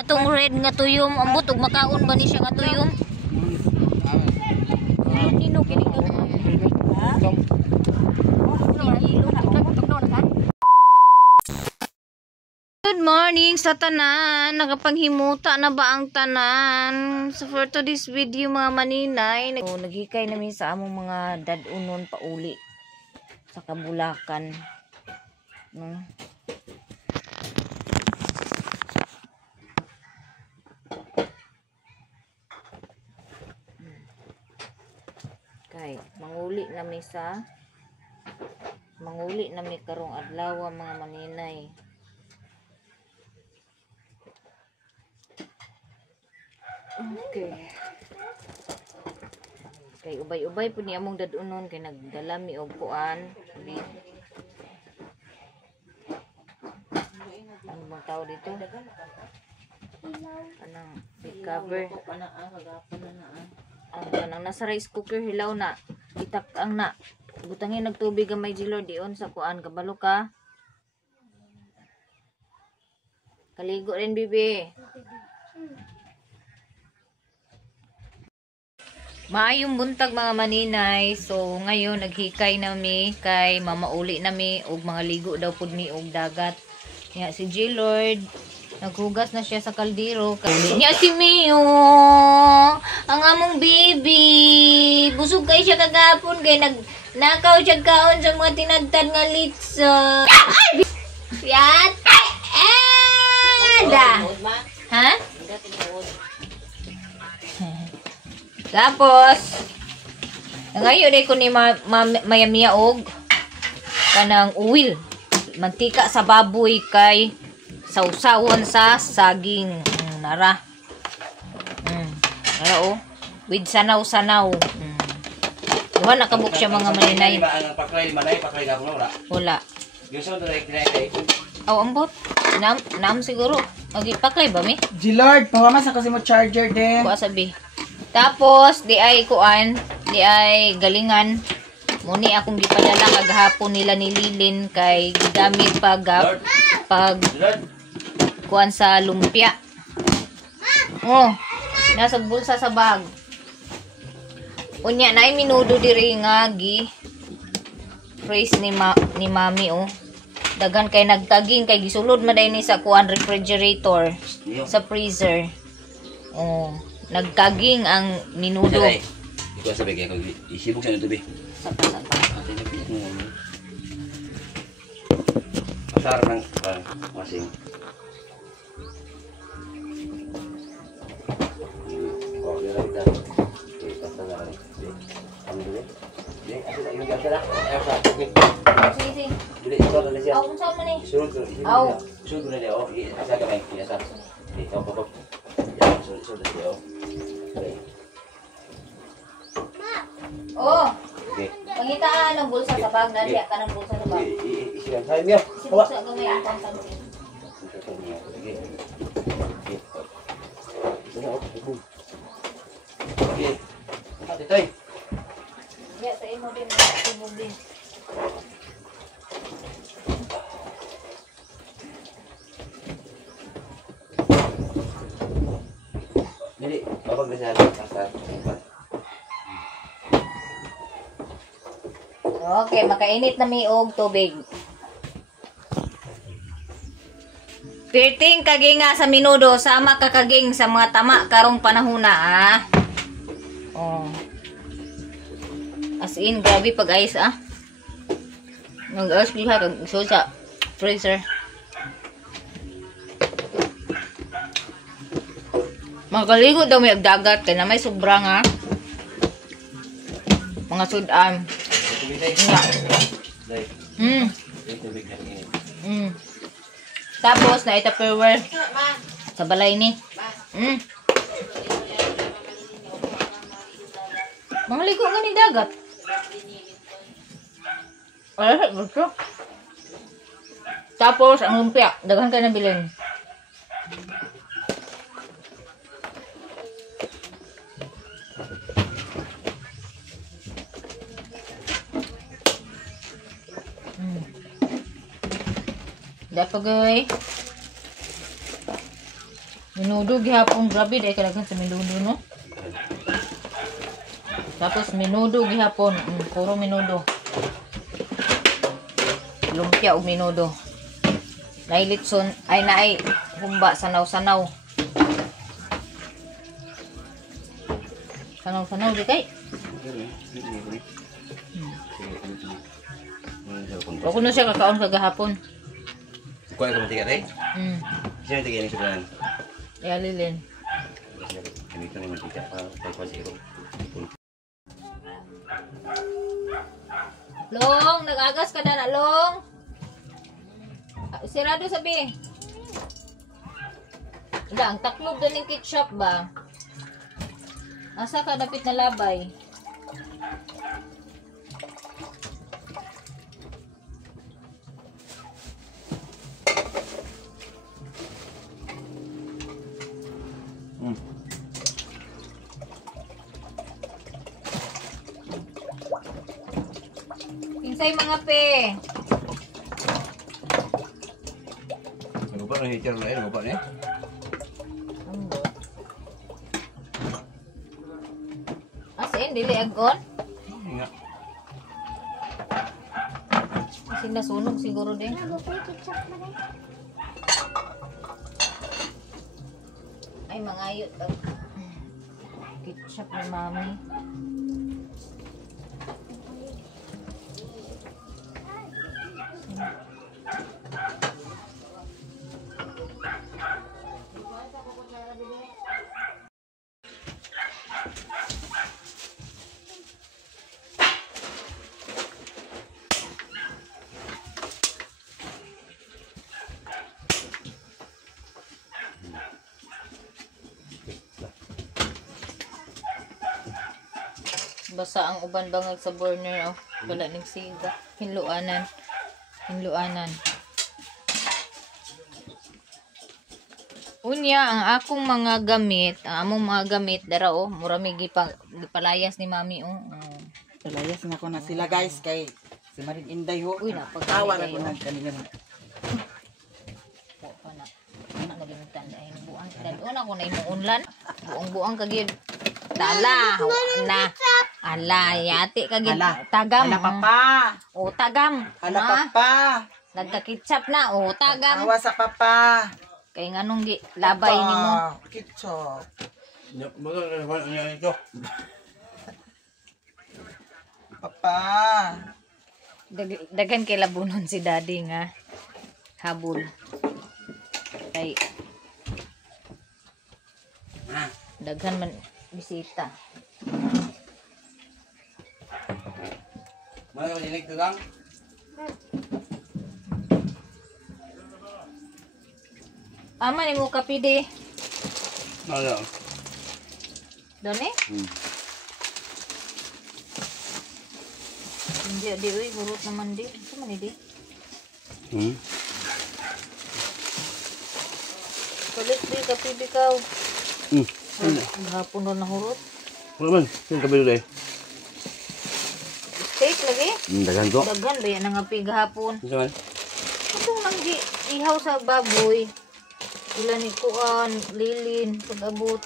katong red nga tuyom ambot ug makaon ba ni siya nga tuyom? Nino kini ka. Good morning sa tanan. Nakapanghimuta na ba ang tanan? So for today's video mga maninay, naghikay namin sa among mga dad-unon pauli sa Kabulakan. No? Kay manguli nami karong adlaw mga maninay. Okay. Kay ubay-ubay po ni among dad-unon kay nagdala mi og kuan. Ano bang tao dito? Anong big cover? Ang nasa rice cooker hilaw na. Itak ang na. Butangin nagtubig ang may jilor diyon sa kuan. Kabalo ka. Kaligo rin bibi. Maayong buntag mga maninay. So ngayon naghikay nami kay mamauli nami og mga ligo daw pud mi og dagat. Nya si J-Lord naghugas na siya sa kaldero. Nya si Mio ang among baby. Busog kay siya kagapon kay nakaw siya kaon sa mga tinagtad nga litso. Yan. Ha? Tapos ngayon ay ko ni mayamiya og kanang oil, mantika sa baboy kay sausawon sa saging. Nara. Nara oh. With sanaw-sanaw. Duha nakabuk siya mga maninay. Wala. Oh, ambot. Nam siguro. Paklay ba mi? G-Lord, pamama sa kasi mo charger din. Kuha sabi. Tapos, di ay kuan, di ay galingan. Muni akong gipadala kagahapon nila ni Lilin kay gigamit pag kuan sa lumpia. Oh, nasa bulsa sa bag. Unya na ay minudo diri nga gi freeze ni mami oh. Dagan kay nagtaging kay gisulod maday ni sa kuan refrigerator sa freezer. Oh. Nagkaging ang minudo. Ikaw sabi kaya kung isibok sa ito, be. Sapa. Masarap ng masing. Okay, right na. Okay, basta na rin. Ano dito? Aso na yung ganda na. Ayaw sa atin. Sige. Dili, ito na siya. Kung saan man eh. Sunod na niya. Oh, isa ka ba yung piyasa? Okay, pop. Sunod na siya. Oh. Okay. Pangitaan ng bulsa sa bag, nandiya ka ng bulsa sa bag. Isigan tayo niya. Si bulsa gamay ang kontantin. Sige. Okay. Itoy. Ya, sa imo din tubog din. Jadi, babag na siya basta. Okay, makainit na mi og tubig. Pirting kaginga sa minudo, sama kakaging sa mga tama karong panahuna ah. Oh. As in, grabe pag-ayos ah. Nag-ayos ko siya, so sa freezer. Magaligo daw may dagat, kaya na may sobrang ha. Mga sudan. Tapos na itaperware sa balay ni. Mangaligo nga ni dagat. Ay, gusto. Tapos ang lumpia, daghan ka na bilhin. Dapagay. Minudo gihapon, grabe dahil kalagan sa minudo, no? Tapos minudo gihapon, puro minudo. Lumpia o minudo. Nailitson, ay naay humba, sanaw-sanaw. Sanaw-sanaw di kay. Ako na siya kakaon kagahapon. Kuha ka mantika tayo? Sino tigyan yung subuhan? Alilin. Ganito na yung mantika para tayo kwa zero. Long, nag-agas ka na Long. Sirado sabi. Wala, ang taklob doon ng ketchup ba? Asa ka dapit na labay? Kinsay mga pe. Nagupa na hitcher na yun, nagupa na yun. Asin, dili agon. Nga. Kasi nasunog siguro din. Ay, mga ayot. Ketchup ni mami. Basa ang uban bangag sa burner, oh. Wala ning siga. Hinluanan. Hinluanan. Unya, ang akong mga gamit, ang among mga gamit, dara, oh. Murami gipalayas ni mami, oh. Talayas na ko na sila guys kay si Marin Inday ho. Uy, napagkakay Tawa na ko kayo. na kanina. Pa na. Anak nalimutan dahil buang. Dadon ako na imuunlan. Buang-buang kagid. Dala. Na. Ala, yati kagid. Ala. Tagam. Ala papa. O, tagam. Ala Na. papa. Nagka-ketchup na. O, tagam. Tawa sa papa. Kay nga nung labay ni mo. Ketchup. Baga, ano yan ito? Papa. Dagan kay labunon si daddy nga. Habol. Kay daghan man bisita. Mana ka dinig lang? Ama ni mo kapi di. Ano? Done? Hindi di uy hurot naman di. Ano man di? Kulit di kapi di kaw. Hapon na hurot. Wala man, yung kabilo dahil. Steak lagi. Dagan ko. Daghan ba yan ang api gahapon? Ito man. Itong nang di ihaw sa baboy. Sila ni Kuan, Lilin, pag-abot.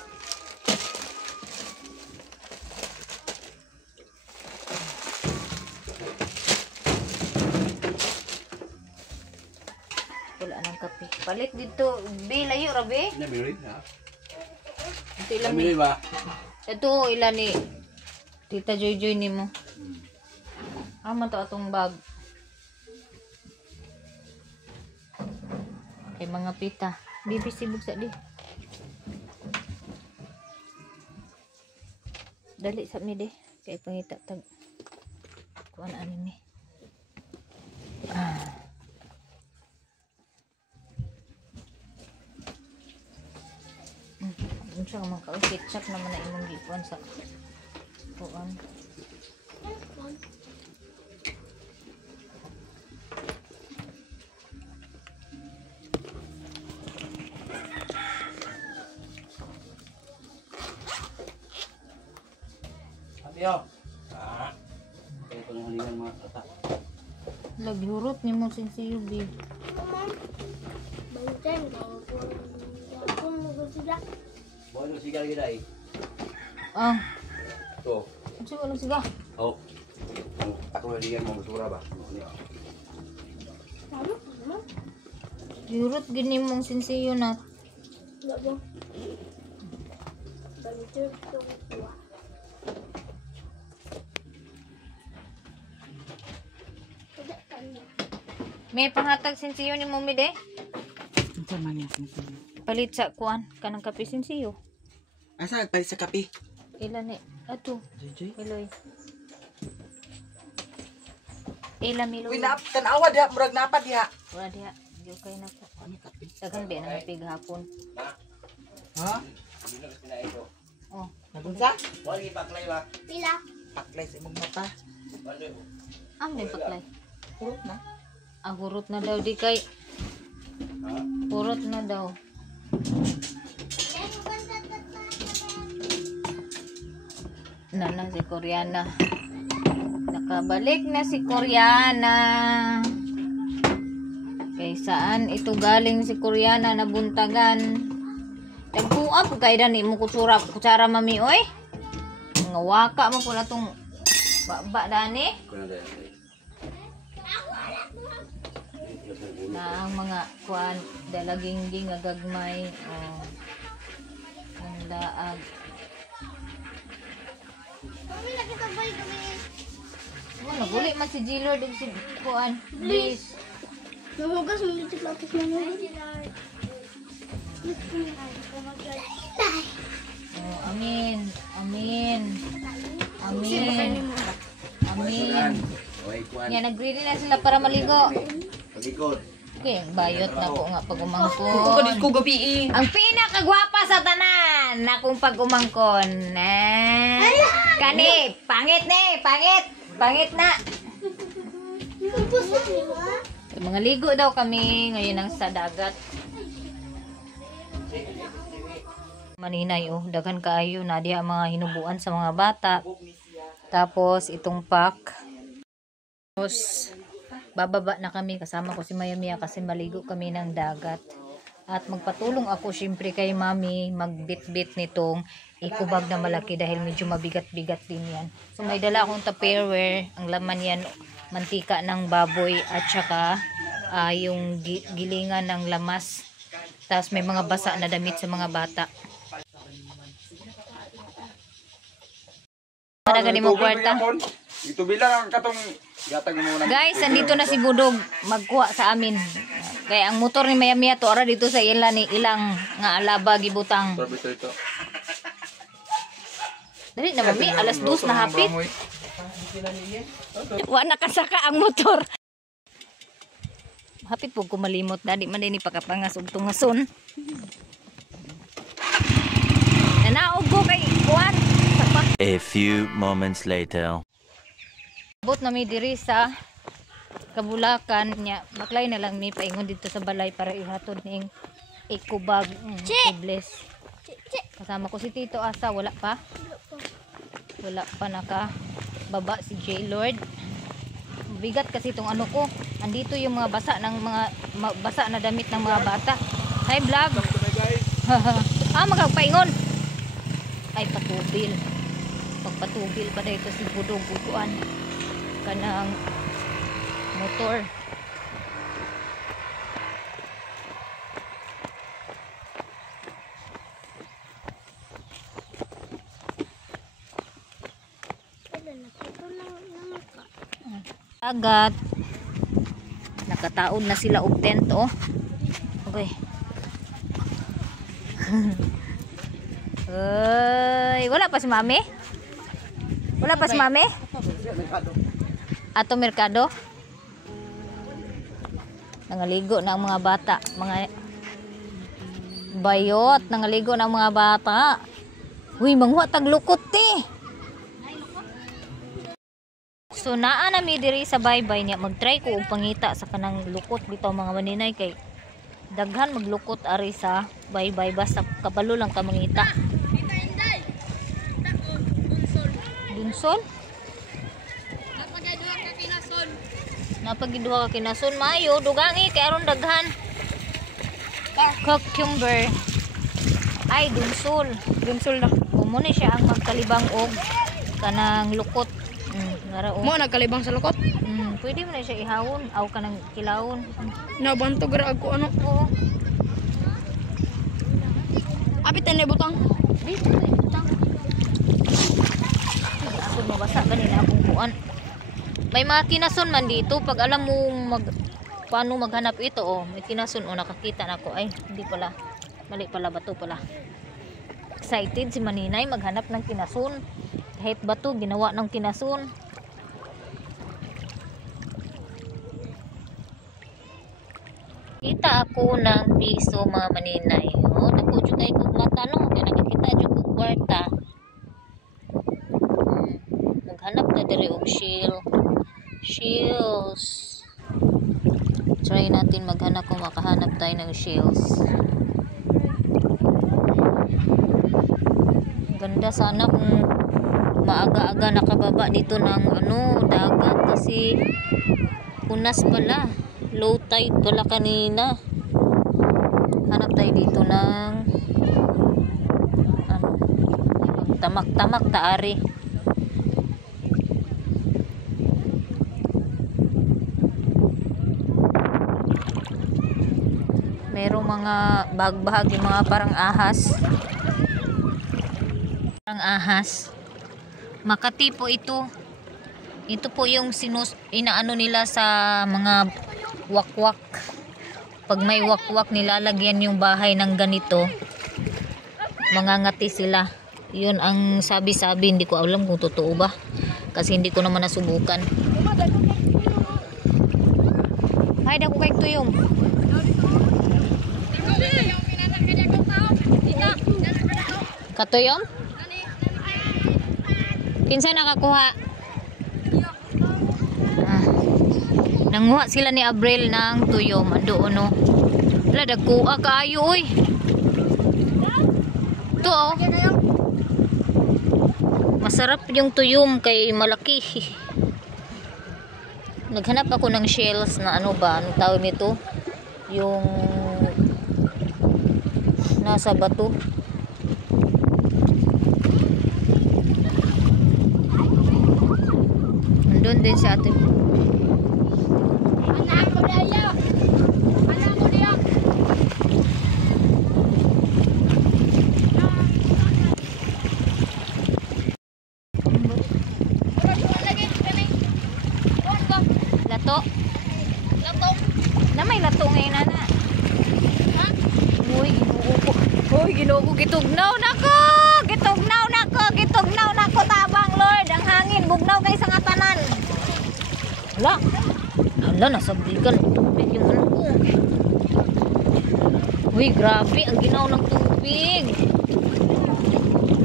Wala nang kape. Palit dito. Bi, layo rabi. Nabilo ha? Ito ilan Nabilo ni. ba? Ito ilan ni. Tita Joy Joy ni mo. Man to atong bag. Kay mga pita. Bibi sibog sa di. Dali sa mi di. Kay pangita tag. Kuan ani ni. Unsa ka man ka ketchup naman na imong gikuan sa kuan. Yo. Kaya panghulingan mga kata. Laghurot ni mo sin si Yubi. Bantay, ako Ano sigal gina eh. Ah, To. sige lang siga. Oh. Ako na diyan mo basura ba? Yurot gini mong sinsiyo na. May panghatag sinsiyo ni Mumi de. Unsa man yan sinsiyo? Palit sa kuan kanang kape sinsiyo. Asa nagpalit sa kape? Ilan ni? Ato. JJ? Miloy. Ilan Miloy? Uy, tanawa diha, murag napa diha. Wala diha. Diyo kayo na po. Ano kape? Dagan ba na napig hapon. Ha? Hindi na kasi na ito. Oh. Nagunsa? Wala ipaklay ba? Paklay sa imong mata. Ano? Am din paklay. Purot na. Agurot na daw di kay. Ha? Purot na daw. Nana si Koreana. Nakabalik na si Koreana. Kay saan ito galing si Koreana na buntagan? Tagpuap kay dani mo kutsara mami oy. Nga waka mo pula tong baba dani. Kuna dyan. Na ang mga kuan dalaging nga gagmay ang daag. Ano guli man si Jilord ug si kuan. Please. Namugas mo dito lapis na mo. Oh, amin. Amin. Amin. Amin. Oy, kuan. Yan nag-ready na sila para maligo. Palikod. Okay, bayot na ko nga pag umangkon. Kadit ko gabi Ang pinakagwapa sa tanan na kung pag umangkon. Kani, pangit ni, pangit. Pangit na. Mga ligo daw kami ngayon ang sa dagat. Maninay oh, daghan kaayo na diha mga hinubuan sa mga bata. Tapos itong pack. Tapos bababa na kami kasama ko si Maya Mia kasi maligo kami ng dagat. At magpatulong ako syempre kay Mami magbit-bit nitong ikubag na malaki dahil medyo mabigat-bigat din yan. So may dala akong tupperware, ang laman yan mantika ng baboy at saka yung gilingan ng lamas. Tapos may mga basa na damit sa mga bata. Madagali mo kwarta. Ito bilang ang katong gatag mo na. Guys, andito na si Budog magkuha sa amin. Kaya ang motor ni Maya Mia to ara dito sa ilan ni ilang nga alaba gibutang. Sabi ito. Dali na mami, alas 2 na hapit. Wa nakasaka ang motor. Hapit po ko malimot dadi man din pakapangas og tungason. Nanaog ko kay kuan. A few moments later. Abot na mi diri sa Kabulakan nya baklay na lang mi paingon dito sa balay para ihatod ning ikubag bless. Kasama ko si Tito Asa, wala pa naka baba si J Lord. Bigat kasi itong ano ko. Andito yung mga basa ng mga basa na damit ng mga bata. Hi vlog. Magpaingon. Ay patubil. Pagpatubil pa dito si Budog uguan kanang motor. Agat. Nakataon na sila og tent oh. Okay. Wala pa si Mami? Wala pa si Mami? Ato merkado. Nangaligo na ang mga bata, mga bayot, nangaligo na ang mga bata. Uy, mangwa taglukot ti. So naa na mi diri sa baybay niya, mag-try ko og pangita sa kanang lukot bitaw mga maninay kay daghan maglukot ari sa baybay basta kabalo lang ka mangita. Dunsol? Napagiduha ka kinason mayo dugangi kay aron daghan cucumber Ay, dunsol. Dunsol na. Muna siya ang magkalibang og kanang lukot. Ngara Mo nagkalibang sa lukot. Pwede mo na siya ihawon aw kanang kilawon. Nabantog ra ako ano. Oo. Apit na butang. Dito butang. Ako mabasa ganina akong kuan. May mga kinason man dito pag alam mo paano maghanap ito may kinason nakakita na ako ay hindi pala. Mali pala bato pala. Excited si Maninay maghanap ng kinason. Kahit bato ginawa ng kinason. Kita ako ng piso mga Maninay. Naku jud kay kog mata no kay nakakita jud kog kwarta. Maghanap na diri og shells. Try natin maghanap kung makahanap tayo ng shells. Ganda sana kung maaga-aga nakababa dito ng dagat kasi punas pala. Low tide pala kanina. Hanap tayo dito ng tamak-tamak taari. Merong mga bagbahag yung mga parang ahas. Parang ahas. Makati po ito. Ito po yung inaano nila sa mga wakwak. Pag may wakwak nilalagyan yung bahay ng ganito. Mangangati sila. Yun ang sabi-sabi. Hindi ko alam kung totoo ba. Kasi hindi ko naman nasubukan. Hay dako kay tuyom. Katuyom? Kinsa nakakuha? Nanguha sila ni Abril ng tuyom. Ando no. Wala dagkuha kaayo oy. Ito oh. Masarap yung tuyom kay malaki. Naghanap ako ng shells na ano tawag nito? Yung nasa bato. Nandun din sa atin. Lato. Na may lato ngayon ana. Ha? Uy, ginuupo gitugnaw nako. Gitugnaw nako tabang Lord. Ang hangin bugnaw kay sa ngatanan. Hala, nasabligan tubig yung ano ko. Uy, grabe ang ginaw ng tubig.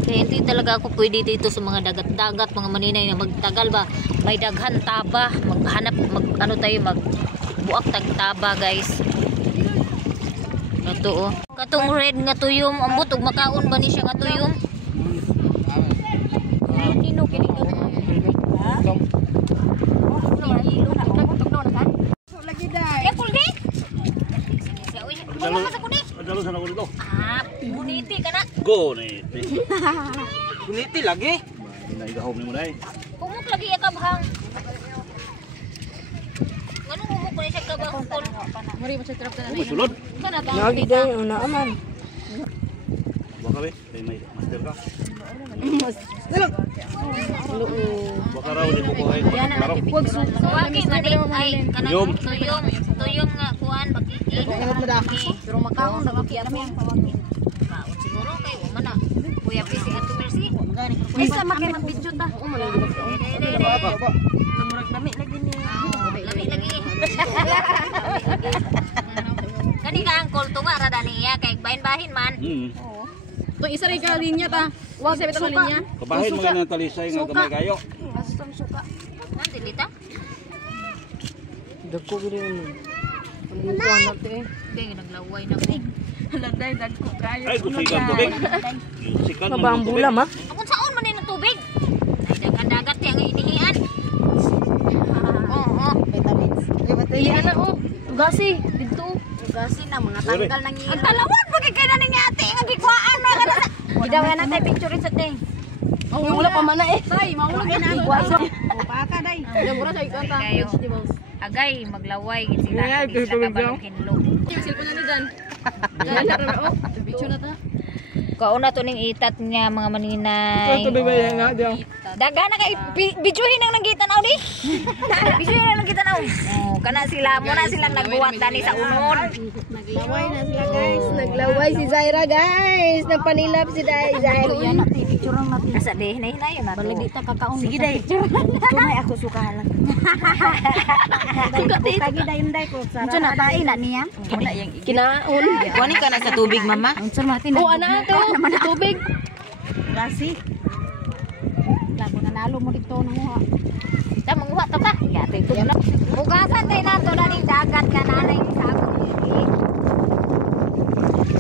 Kaya hindi talaga ako pwede dito sa mga dagat-dagat, mga Maninay na magtagal ba. May daghan taba, maghanap magbuak tagtaba guys. Ito oh. Katong red nga tuyom, ambot ug makaon ba ni siya nga tuyom? Nino kini ka. Lagi dai. Ya kuldi. Adalo sana ko dito. Buniti ka na. Go niti. Kuniti lagi. Naigahom ni mo dai. Kumuk lagi ya kabhang. Ngano kumuk ko ni siya kabhang kol. Mari mo sa trap na May sulod. Kana ba? Lagi dai una aman. Baka may master ka. Baka raw di ko kuhay. Wagi maning ay kanang tuyom nga kuan bakiki. Pero makaon na bakiki kami ang pawagi. Kaon siguro kay o man na. Kuya pisi at mercy. Bisa makin ng video ta. Lamurag lami lagi niya. Lami lagi. Kani ka ang call to nga ra dali ya kay bahin-bahin man. To isa rin ka linya ta. Wag sa bitong linya. Kabahin mga nang talisay nga gamay kayo. Asam suka. Nanti lita. Dagko gid mo. Ano natin eh. Kaya naglaway na ko. Haladay dagko kayo. Ay gusto ka tubig. Sikat mo. Mabang bulam ha. Akong saon man ng tubig. Ay dagat-dagat yang inihian. Oo. Vitamins. Iya na oh. Ugasi dito. Ugasi na mga tanggal nang Ang talawan pagkikina ni ate nga gikuhaan na Gidaw yan natin picture sa ting. Wala pa man eh. Say, maulog na ako. Paka day. Mura sa ikanta. Vegetables. Agay, maglaway gid sila. Hindi sila kabalong hinlog. Yung cellphone na ni Dan. Dan na ron oh. Picture na ta. Kauna to ning itat niya mga maninay. Ito ba yan nga diyan. Daga na kay bidyuhin ang nagitanaw ni. Bidyuhin ang nagitanaw. Oh, kana sila mo na silang nagbuhat dani sa unod. Naglaway na sila guys. Naglaway si Zaira guys. Nagpanilap si Zaira. Yan natin picture lang natin. Asa de hinay-hinayon na. Balik di ta kakaon. Sige day. Tunay ako sukahan lang. Sukat dit. Kagi dayon day ko. Unsa na tae na niya? Wala yang Kinaon. Kuani ka na sa tubig, mama. Unsa Martin? Oh, ana to. Naman na tubig. Kasi. Lago na nalo mo dito nang muha. Ta manguha ta ba? Ya ito na. Bugasan day nato na ning dagat kananay sa ako.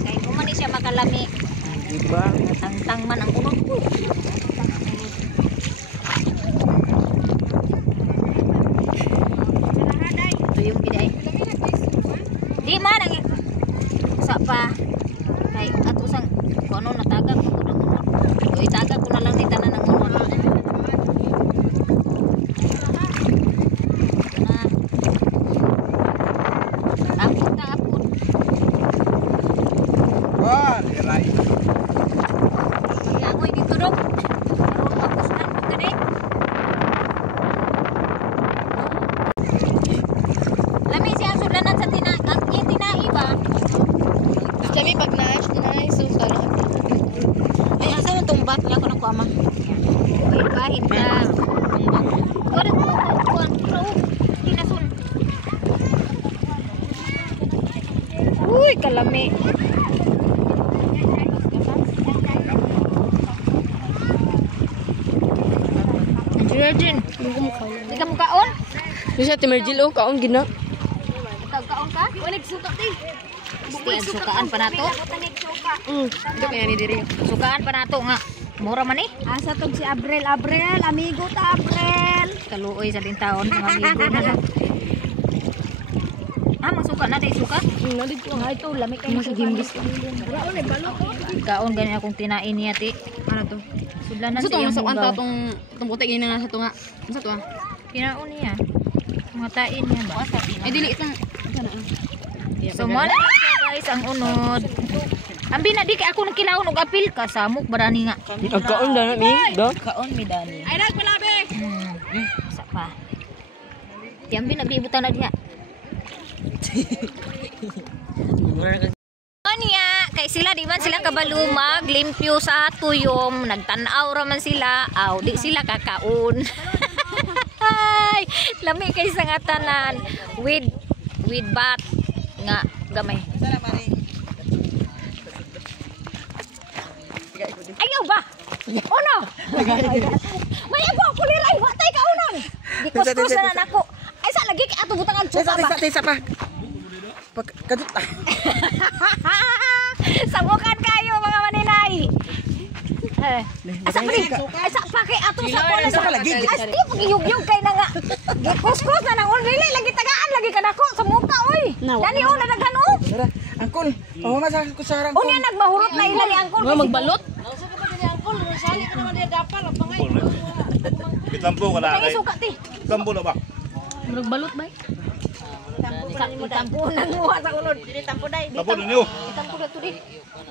Kay kumani siya makalami. Diba? Tangtang man ang unod ko. Ito yung giday. Di man ang sa pa. Kay ato sang kuno natagak ko ng unod. O itagak ko na lang ni tanan ng unod. Apod na apod. Wah, diray. Langoy dito dong. Karon mapusnan ko gani. Lami siya sudanan sa ang tinai ba? Kami pag na suka. Ay, asa yung tumbat niya ko ng kuama? Ay kahit na. Ora ko kuan pro tinasun. Uy, kalami. Virgin. Di ka mukaon? Bisa timerjil oh, kaon gina. Kaon ka? Walig suka ti. Ang sukaan pa nato. Ito kaya ni diri. Sukaan pa nato nga. Mura man eh. Asa tog si Abrel. Abrel, amigo ta Abrel. Kaluoy sa taon mga amigo na. Ah, masuka na day suka? Nalit ko. Ito, lami kayo sa gimbis. Kaon gani akong tinain niya ti. Ano to? Sudlanan Sa to siya sa mong kanta gaw. tong puti gina nga sa to nga. Sa to ah. Kinaon niya. Mga tain niya ba? Ay dili lang. Sana ah. So, muna siya guys ang unod. Ang binadi kay ako nagkilahon og apil ka samok barani nga. Kaon da mi, do. Kaon mi dani. Ay nag palabi. Sa pa. Yang binaglibutan na diha. Niya, kay sila di man sila kabalo maglimpyo sa tuyom, nagtanaw ra man sila, aw di sila kakaon. Ay, lami kay sa nga tanan with bat nga gamay. Ayaw ba? Uno. May ako kuliray, watay ka unon. Di kuskus na nako. Ay sa lagi kay ato butang ang suka ba? Sa pa. Kadut. Sabukan kayo mga maninay. Asa pa kay ato sa ko na lagi. Asti pagiyug-yug kay na nga. Gikuskus na nang dili lagi tagaan lagi kanako sa muka oy. Dani o nadaghan o. Angkol, pamamasahe ko sa harang. Unya nagmahurot na ila ni angkol. Magbalot. Itampo ka na. Kay suka ti. Itampo na ba? Magbalot ba? Itampo nang muha sa unod. Dili tampo dai. Tampo na niyo. Itampo na to di.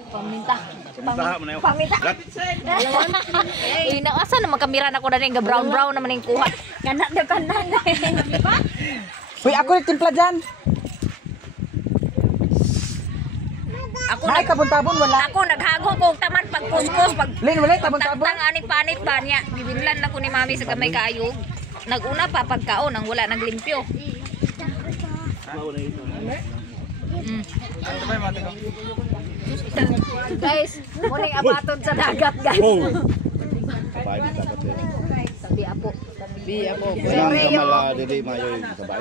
Paminta. Taha mo na yun. Paminta. Uy, asa naman kamera na ko na nga brown naman yung kuha. Kana daw kanan. Uy, ako nagtimpla dyan. Ako Ay, kabuntabon, wala. Ako naghago ko taman pag kuskus pag Lin, wala, tabon-tabon. tang ani panit ba niya. Bibinlan na ko ni mami sa gamay kaayog. Naguna pa pagkaon ang wala naglimpyo. Guys, muling abaton sa dagat guys. Sabay di dapat yan. Sabi apo. Walang kamala, dili mayo yung sabay.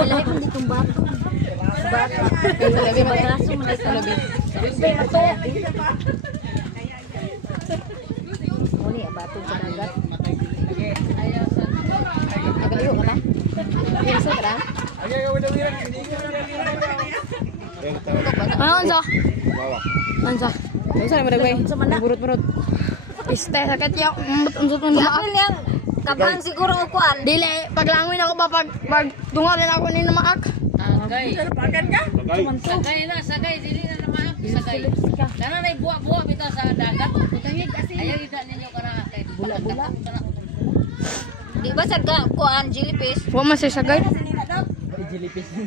Ilay ko ditong bato. Bato. Labi magraso mo sa labi. Bay mato. Muli abaton sa dagat. Nagaliyo ka na? Ano sa? Ano sa madagway? Burot-burot. Piste sakit ya. Unsot man Yapil yang kabang siguro ukuan. Dili paglangoy na ako ba pag dungaw din ako ni namaak. Sagay. Sagay dili na naman sagay. Kana nay buwa-buwa bitaw sa dagat. Ayaw ida ninyo kana kay bula-bula. Di ba sad ka kuan jellyfish? Wa man siya sagay.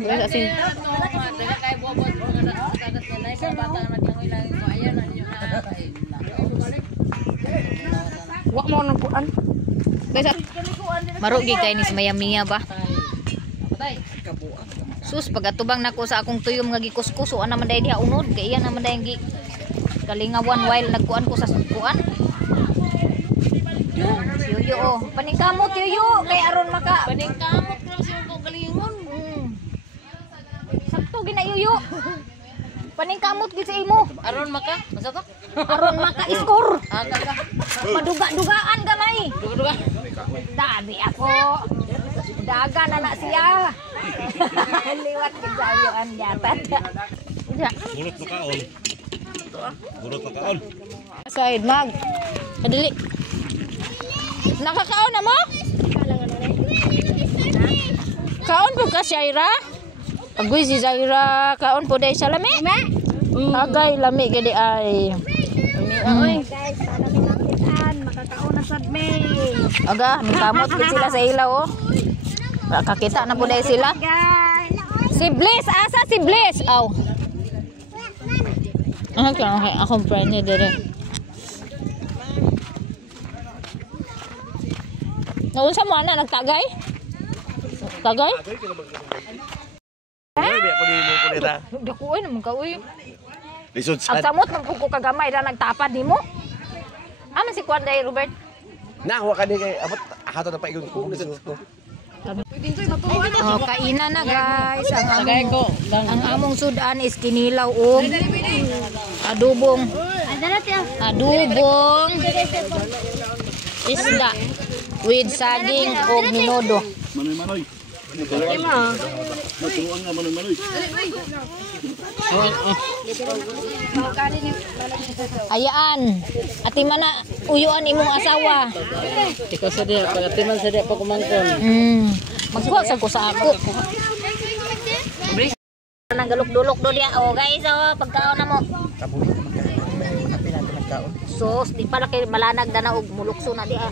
Wala sin. Daga kay buwa-buwa sa dagat na nay sa bata naglangoy lang ko ayaw na ninyo na kay. Wa mo nang kuan. Guys, Marugi kay ni si Mayamiya ba? Sus pagatubang nako sa akong tuyom nga gikuskus o ana man diha unod kay iya naman dayon gi kalingawan while nagkuan ko sa kuan. Yuyo oh, paningkamot yuyo kay aron maka Paningkamot lang siya ko galingon. sakto gina yuyo. Paningkamot gid sa imo. Aron maka, basta to? Aron maka score. Kaga. Maduga-dugaan gamay. Duga-duga. Dabi ako. Daga na na siya. Liwat gid sa ayoan yatan. Burot na kaon. Burot na kaon. Side mag. Kadili. Nakakaon na mo? Kaon po ka, Shaira? Agoy si Zaira, kaon po day sa lami? Agay, lami gadi ay. Guys, para may nakitaan, makakaon na sad me. Aga, nagkamot gid sila sa ilaw oh. Kakita na po day sila. Guys. Si Bliss, asa si Bliss? Aw. Okay, akong friend niya dire. Naunsa mo na nagtagay? Tagay? Ay, biya ko din mo ko nila. Dakuoy naman ka uy. Lisod Ang sad. samot man ko kagamay ra nagtapad nimo. Aman si Kwan day Robert. Na, wa ka di kay abot hato na pa igon ko lisod ko. Oh, kainan na guys. Ang among sudan is kinilaw og adubong. Adubong isda with saging og minodo. Manoy-manoy. Naturuan nga manoy-manoy. Ayaan. Ati man na uyuan imong asawa. Ikaw sa dia, pagatiman sa dia pa kumangkon. Magkuha sa ko sa ako. Nang galok-dulok do dia. Oh guys, oh pagkaon na mo. Kabuhi ko magkaon. Happy natin magkaon. Sos, di pala kay malanag na og mulukso na di ah.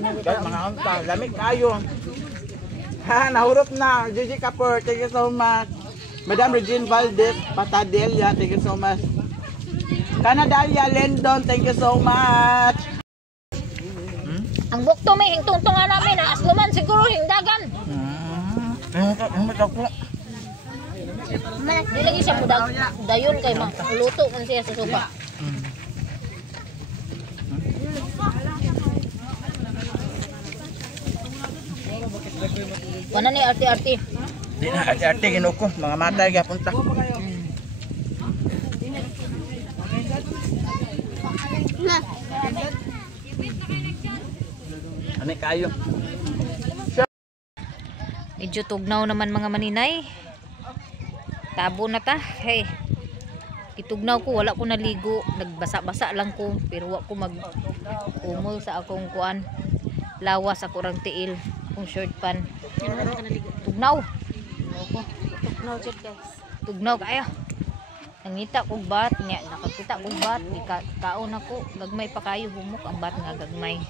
Guys, mga unta, lamig kayo. Ha, nahurot na. Gigi Kapur, thank you so much. Madam Regine Valdez, Patadelia, thank you so much. Canadalia Lendon, thank you so much. Ang bukto may hingtungtong nga namin na asluman siguro hingdagan. Di lagi siya mudag dayon kay luto man siya sa sopa. Wala ni arti-arti. Di na, ate-ate, ginuko. Mga matay, gapunta. Ano kayo? Medyo tugnaw naman mga maninay. Tabo na ta. Hey. Itugnaw ko, wala ko naligo. Nagbasa-basa lang ko. Pero wala ko mag-umol sa akong kuan. Lawas ako rang tiil. Kung short pan. Tugnaw. Tugnaw kayo. Nangita kong bat. Nakakita kong bat. Kaon ako. Gagmay pa kayo. Humok ang bat nga gagmay.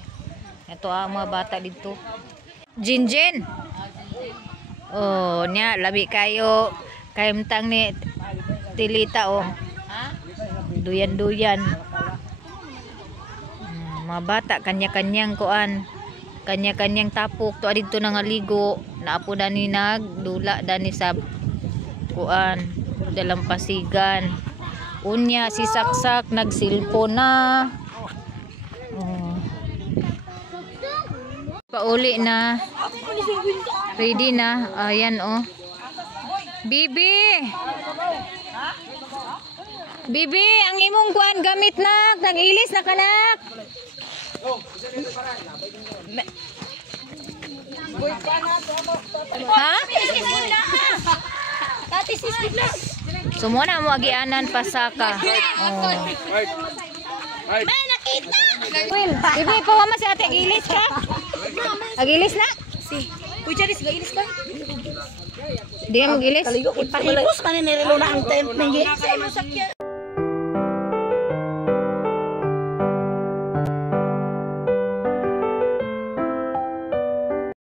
Ito ang mga bata dito. Jinjin. Oh, nya labi kayo. Kayamtang ni Tilita oh. Duyan-duyan. Mga bata kanya-kanyang kuan. Kanya-kanyang tapok to adito na nga ligo. Naapo na ni nagdula dani sa kuan dalam pasigan. Unya si Saksak nagsilpo na. Pauli na. Ready na. Ayan oh. Bibi. Bibi, ang imong kuan gamit nak. Nag-ilis na kanak. Ha? Sumuna mo agianan pasaka. Oh. Will, bibi pawa mas ate agilis ka? Agilis na? Uy, Charis, gailis ka? Di mo agilis? Ipahipos ka ni Nirelo na ang tent.